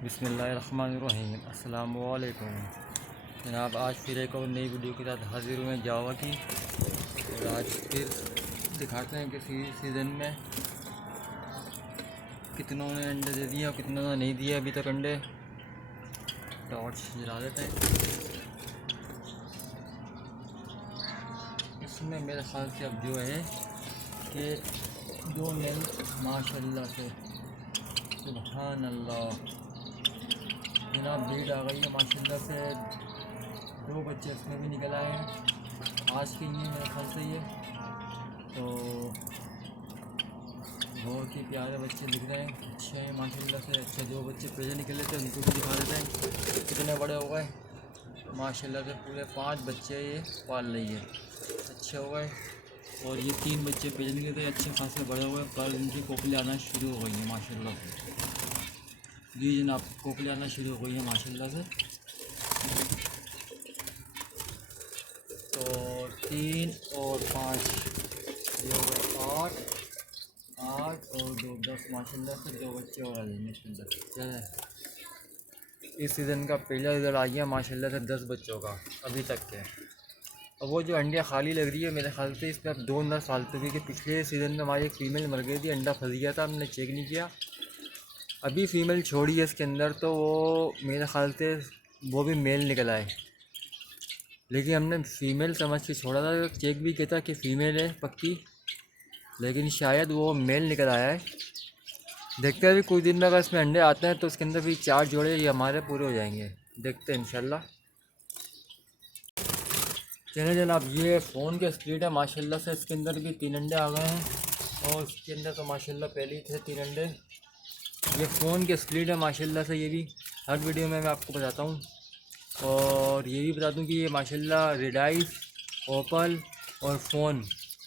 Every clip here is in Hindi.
बिस्मिल्लाहिर्रहमानिर्रहीम। अस्सलामु अलैकुम जनाब, आज फिर एक और नई वीडियो के साथ हाजिर हुए जावा की। और आज फिर दिखाते हैं कि सीज़न में कितनों ने अंडे दे दिए और कितनों ने नहीं दिए अभी तक अंडे। टॉर्च जला देते हैं। इसमें मेरे ख्याल से अब जो है कि दो नल माशाल्लाह से सुभान अल्लाह जनाब ब्रीड आ गई है माशाल्लाह से। दो बच्चे इसमें भी निकल आए हैं आज के लिए मेरे ख्याल से। ये तो बहुत ही प्यारे बच्चे दिख रहे हैं, अच्छे हैं माशाल्लाह से। अच्छे दो बच्चे पहले निकले थे उनको भी दिखा देते हैं कितने बड़े हो गए माशाल्लाह से। पूरे 5 बच्चे ये पाल रही है, अच्छे हो गए। और ये 3 बच्चे पहले निकले थे, अच्छे खासे बड़े हुए। पर इनकी कोपली आना शुरू हो गई है माशाल्लाह से। जी जनाब, कोपली आना शुरू हो गई है माशाल्लाह से। तो 3 और 5 ये हो गए 8 और 2 10 माशाल्लाह से। 2 बच्चे और आ जाएंगे इसके अंदर। इस सीज़न का पहला रिजल्ट आ गया माशाल्लाह से 10 बच्चों का अभी तक के। और वो जो अंडे खाली लग रही है मेरे ख्याल से इसमें अब 2 नर फालतू की। पिछले सीज़न में हमारी एक फ़ीमेल मर गई थी, अंडा फंस गया था, हमने चेक नहीं किया। अभी फ़ीमेल छोड़ी है इसके अंदर, तो वो मेरे ख्याल से वो भी मेल निकल आए। लेकिन हमने फ़ीमेल समझ के छोड़ा था, चेक भी किया था कि फ़ीमेल है पक्की, लेकिन शायद वो मेल निकल आया है। देखते हैं अभी कुछ दिन में अगर इसमें अंडे आते हैं तो उसके अंदर भी 4 जोड़े ये हमारे पूरे हो जाएंगे। देखते हैं इंशाल्लाह। चलिए जनाब, ये फ़ोन के स्पीड है माशाल्लाह से। इसके अंदर भी 3 अंडे आ गए हैं और इसके अंदर तो माशाल्लाह पहले ही थे 3 अंडे। ये फ़ोन के स्प्लिट है माशाल्लाह से। ये भी हर वीडियो में मैं आपको बताता हूँ। और ये भी बता दूँ कि ये माशाल्लाह रेडाइस, ओपल और फ़ोन,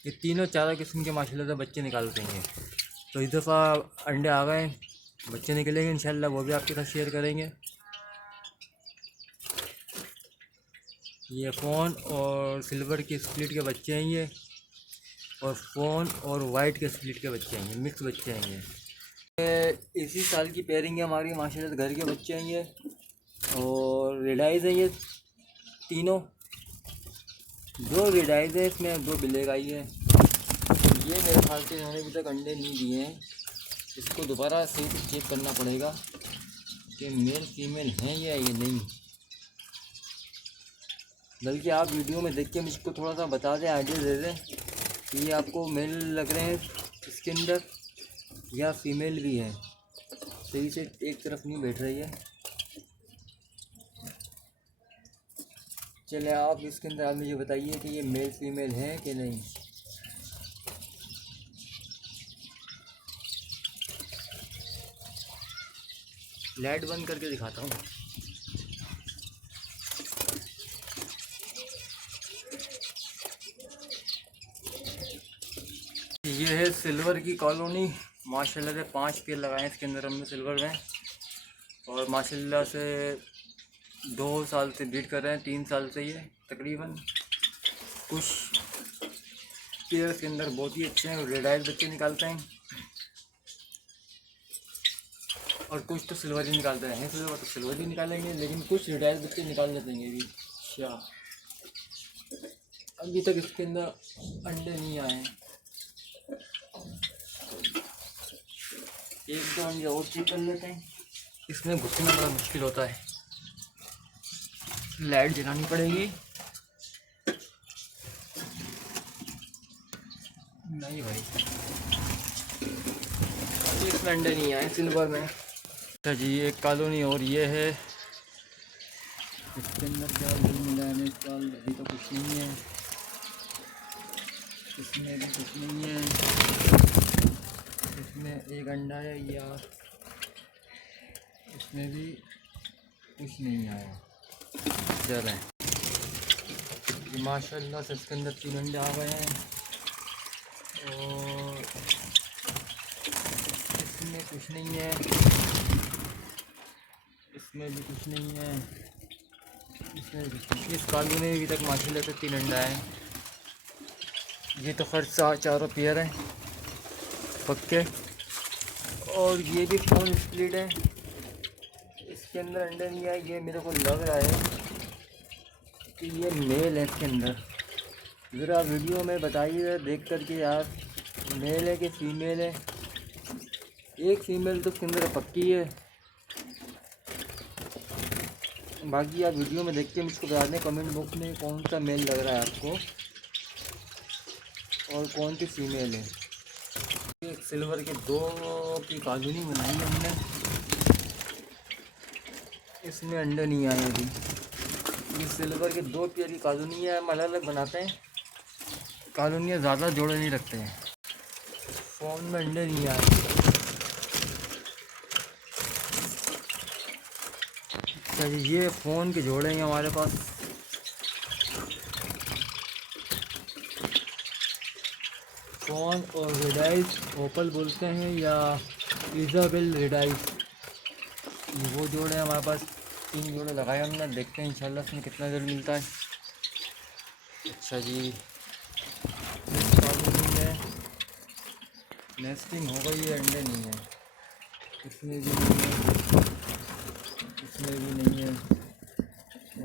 ये तीनों चारों किस्म के माशाल्लाह से बच्चे निकालते हैं। तो इस दफ़ा अंडे आ गए, बच्चे निकलेंगे इंशाल्लाह, वो भी आपके साथ शेयर करेंगे। ये फ़ोन और सिल्वर की स्प्लिट के बच्चे हैं ये, और फ़ोन और वाइट के स्प्लिट के बच्चे हैं ये, मिक्स बच्चे हैं ये। इसी साल की पेयरिंग है हमारी माशाल्लाह से। घर के बच्चे हैं ये और रेडाइज है ये तीनों। 2 रेडाइज है इसमें, 2 ब्लैक आई है। ये मेरे ख्याल से इन्होंने अभी तक अंडे नहीं दिए हैं। इसको दोबारा से चेक करना पड़ेगा कि मेल फीमेल हैं या ये नहीं। बल्कि आप वीडियो में देख के मुझको थोड़ा सा बता दें, आइडिया दे दें कि ये आपको मेल लग रहे हैं इसके अंदर या फीमेल भी है। सही से एक तरफ नहीं बैठ रही है। चले आप इसके अंदर आप मुझे बताइए कि ये मेल फीमेल है कि नहीं। लाइट बंद करके दिखाता हूँ। ये है सिल्वर की कॉलोनी माशाल्लाह से। 5 पेड़ लगाए इसके अंदर हमने सिल्वर में, और माशाल्लाह से 2 साल से ब्रीड कर रहे हैं, 3 साल से ये तकरीबन। कुछ पेयर के अंदर बहुत ही अच्छे हैं, रेडाइज बच्चे निकालते हैं, और कुछ तो सिल्वर ही निकालते हैं। सिल्वर तो सिल्वर ही निकालेंगे, लेकिन कुछ रेडाइज बच्चे निकाल लेते हैं भी। अच्छा, अभी तक इसके अंदर अंडे नहीं आए हैं। 1-2 अंडे और चेक कर लेते हैं। इसमें घुसना बड़ा मुश्किल होता है, लाइट जलानी पड़ेगी। नहीं भाई, अभी इसमें अंडे नहीं आए सिल्वर में। अच्छा जी, एक कॉलोनी और ये है। इसके अंदर क्या मिला है इस साल? अभी तो कुछ नहीं है, इसमें भी कुछ नहीं है। इसमें एक अंडा है यार, इसमें भी कुछ नहीं आया। चलें, माशाल्लाह से इसके अंदर 3 अंडे आ गए हैं। और इसमें कुछ नहीं है, इसमें भी कुछ नहीं है, इसमें भी कुछ नहीं। इस कॉलोनी में अभी तक माशाल्लाह से 3 अंडा है। ये तो खर्च चारों पेयर हैं पक्के। और ये भी फ़ोन स्प्लिट है, इसके अंदर अंडे नहीं आए, ये मेरे को लग रहा है कि ये मेल है इसके अंदर। ज़रा वीडियो में बताइए देख कर के यार, मेल है कि फीमेल है। एक फीमेल तो इसके अंदर पक्की है, बाकी आप वीडियो में देख के मुझको बता दें कमेंट बॉक्स में कौन सा मेल लग रहा है आपको और कौन सी फीमेल है। एक सिल्वर के 2 की कॉलोनी बनाई है हमने, इसमें अंडे नहीं आए अभी। ये सिल्वर के 2 पेयर की कॉलोनी है, हम अलग अलग बनाते हैं, कॉलोनियाँ ज़्यादा जोड़े नहीं रखते हैं। फ़ोन में अंडे नहीं आए। चलिए ये फ़ोन के जोड़े हैं हमारे पास। फ़ोन और रेडाइस ओपल बोलते हैं या इज़ाबेल रेडाइस, ये वो जोड़े हैं हमारे पास। 3 जोड़े लगाए हमने, देखते हैं इंशाल्लाह इसमें कितना रिजल्ट मिलता है। अच्छा जी, इस कॉलोनी में नेस्टिंग हो गई है, अंडे नहीं है, इसमें भी नहीं है, इसमें भी नहीं है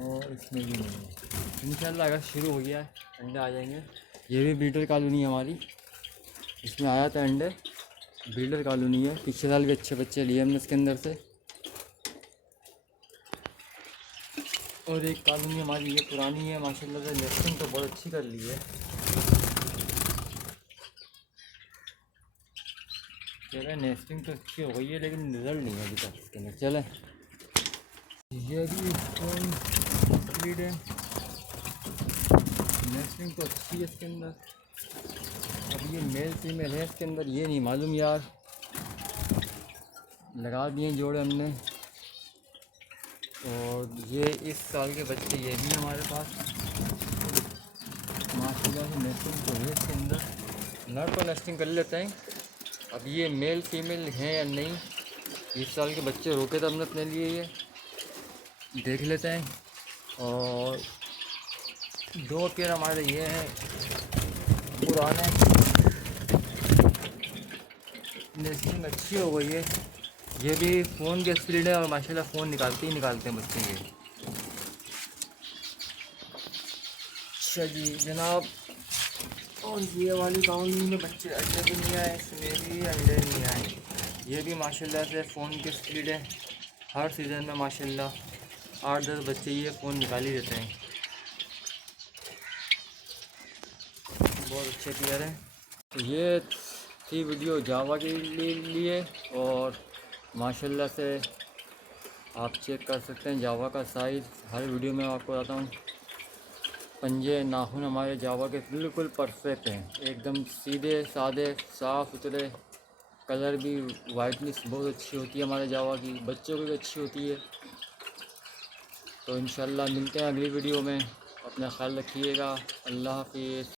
और इसमें भी नहीं है। इंशाल्लाह अगर शुरू हो गया है अंडे आ जाएंगे। ये भी ब्रीडर कॉलोनी है हमारी, इसमें आया था अंडे, ब्रीडर कॉलोनी है। पिछले साल भी अच्छे बच्चे लिए हमने इसके अंदर से। और एक कॉलोनी हमारी ये पुरानी है, माशाल्लाह से नेस्टिंग तो बहुत अच्छी कर ली है। चले नेस्टिंग तो अच्छी हो गई है लेकिन रिजल्ट नहीं है अभी तक इसके अंदर। चले ये भी फ़ोन कंप्लीट है, नेस्टिंग तो अच्छी है इसके अंदर। अब ये मेल फीमेल है इसके अंदर ये नहीं मालूम यार, लगा दिए जोड़े हमने। और ये इस साल के बच्चे ये भी हैं हमारे पास, माशाल्लाह से नेस्टिंग तो है इसके अंदर। नर तो नेस्टिंग कर लेते हैं, अब ये मेल फीमेल हैं या नहीं, इस साल के बच्चे रोके थे हमने अपने लिए, ये देख लेते हैं। और 2 पेयर हमारे ये हैं पुराने, नेस्टिंग अच्छी हो गई है। ये भी फ़ोन के स्पीड है और माशाल्लाह फ़ोन निकालते ही निकालते हैं बच्चे ये। अच्छा जी जनाब, और ये वाली कॉलोनी में बच्चे अंडे भी नहीं आए, इसमें भी अंडे नहीं आए। ये भी माशाल्लाह से फ़ोन की स्पीड है, हर सीज़न में माशाल्लाह 8-10 बच्चे ये फ़ोन निकाल ही देते हैं, बहुत अच्छे प्लेयर हैं। तो ये थी वीडियो जावा के लिए और माशाल्लाह से आप चेक कर सकते हैं जावा का साइज़। हर वीडियो में आपको बताता हूँ, पंजे नाखून हमारे जावा के बिल्कुल परफेक्ट हैं, एकदम सीधे सादे साफ़ सुथरे। कलर भी वाइटनेस बहुत अच्छी होती है हमारे जावा की, बच्चों की भी अच्छी होती है। तो इंशाल्लाह मिलते हैं अगली वीडियो में, अपना ख्याल रखिएगा। अल्लाह हाफिज़।